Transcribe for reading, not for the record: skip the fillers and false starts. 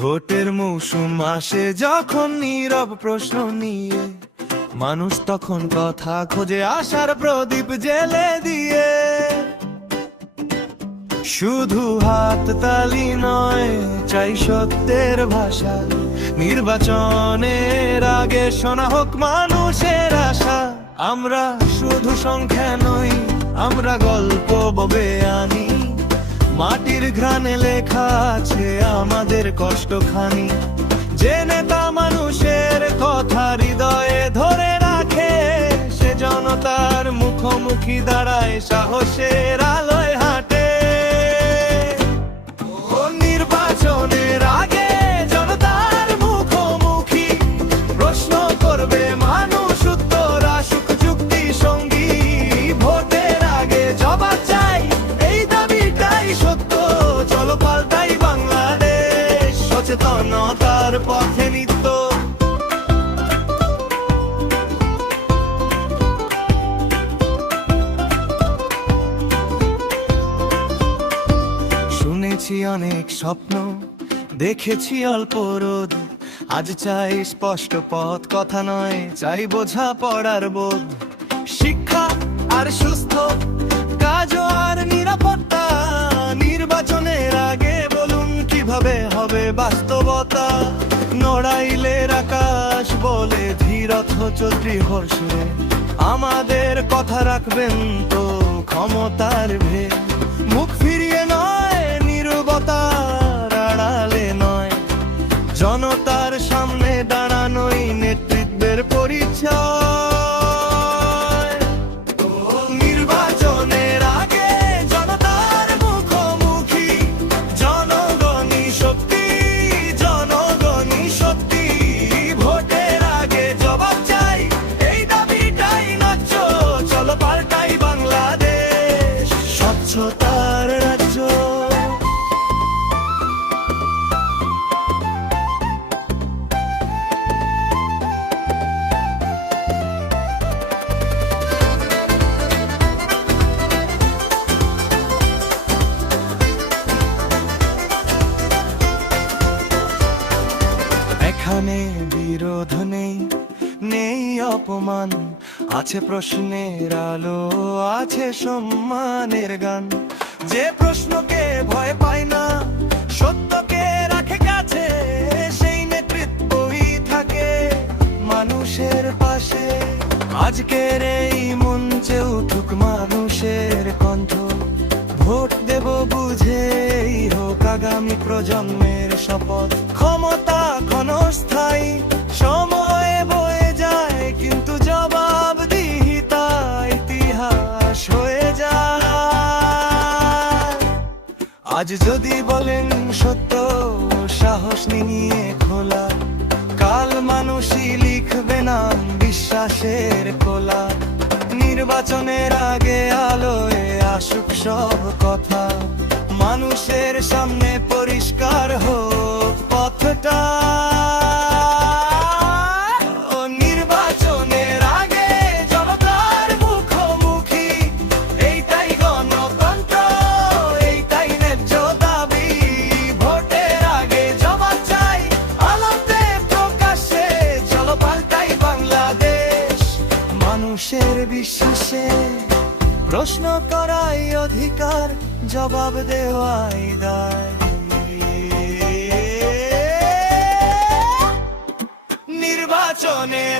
ভোটের মৌসুম আসে যখন নীরব প্রশ্ন নিয়ে, মানুষ তখন কথা খোঁজে আশার প্রদীপ জেলে দিয়ে। শুধু হাততালি নয়, চাই সত্যের ভাষা। নির্বাচনের আগে শোনা হোক মানুষের আশা। আমরা শুধু সংখ্যা নই, আমরা গল্প ববে আনি। মাটির ঘ্রাণে লেখা আছে আমাদের কষ্টখানি। যে নেতা মানুষের কথা হৃদয়ে ধরে রাখে, সে জনতার মুখোমুখি দাঁড়ায়, সাহসের আলোয় হাঁটে। ও নির্বাচনের আগে জনতার মুখোমুখি প্রশ্ন করবে মানুষ, উত্তর আসুক যুক্তি সঙ্গী। ভোটের আগে জবাব চাই, এই দাবিটাই সত্য। চলো পাল্টাই বাংলাদেশ, সচেতনতার পথে নিত্য। শুনেছি অনেক স্বপ্ন, দেখেছি অল্প রোদ। আজ চাই স্পষ্ট পথ, কথা নয়, চাই বোঝা পড়ার বোধ। শিক্ষা আর সুস্থ কাজ আর নিরাপত্তা। নির্বাচনের আগে বলুন কিভাবে হবে বাস্তবতা। নড়াইলের আকাশ বলে ধীরথ চৌধুরী হর্ষে, আমাদের কথা রাখবেন তো ক্ষমতার ভে। মুখ ফিরিয়ে নয়, নীরবতার আড়ালে নয়, জনতার সামনে দাঁড়ানোই নেতৃত্বের পরিচয়। নির্বাচনের আগে জনতার মুখোমুখি, জনগণই শক্তি, জনগণই শক্তি। ভোটের আগে জবাব চাই, এই দাবিটাই ন্যায্য। চলো পাল্টাই বাংলাদেশ, স্বচ্ছতার রাজ্য। এখানে বিরোধ নেই, নেই অপমান। আছে প্রশ্নের আলো, আছে সম্মানের গান। যে প্রশ্নকে ভয় পায় না, সত্যকে রাখে কাছে, সেই নেতৃত্বই থাকে মানুষের পাশে। আজকের এই মঞ্চে উঠুক মানুষের কণ্ঠ। ভোট দেব বুঝেই হোক আগামী প্রজন্মের শপথ। ক্ষমতা ক্ষণস্থায়ী, সময় বয়ে যায়, কিন্তু জবাবদিহিতা ইতিহাস হয়ে যায়। আজ যদি বলেন সত্য, সাহস নিয়ে খোলা, কাল মানুষই লিখবে নাম বিশ্বাসের কোলা। নির্বাচনের আগে আলোয় আসুক সব কথা, মানুষের সামনে পরিষ্কার হোক পথটা। ও নির্বাচনের আগে জনতার মুখোমুখি, এইটাই গণতন্ত্র, এইটাই ন্যায্য দাবি। ভোটের আগে জবাব চাই, আলোতে প্রকাশে। চলো পাল্টাই বাংলাদেশ, মানুষের বিশ্বাসে। প্রশ্ন করাই অধিকার, জবাব দেওয়াই দায়। নির্বাচনের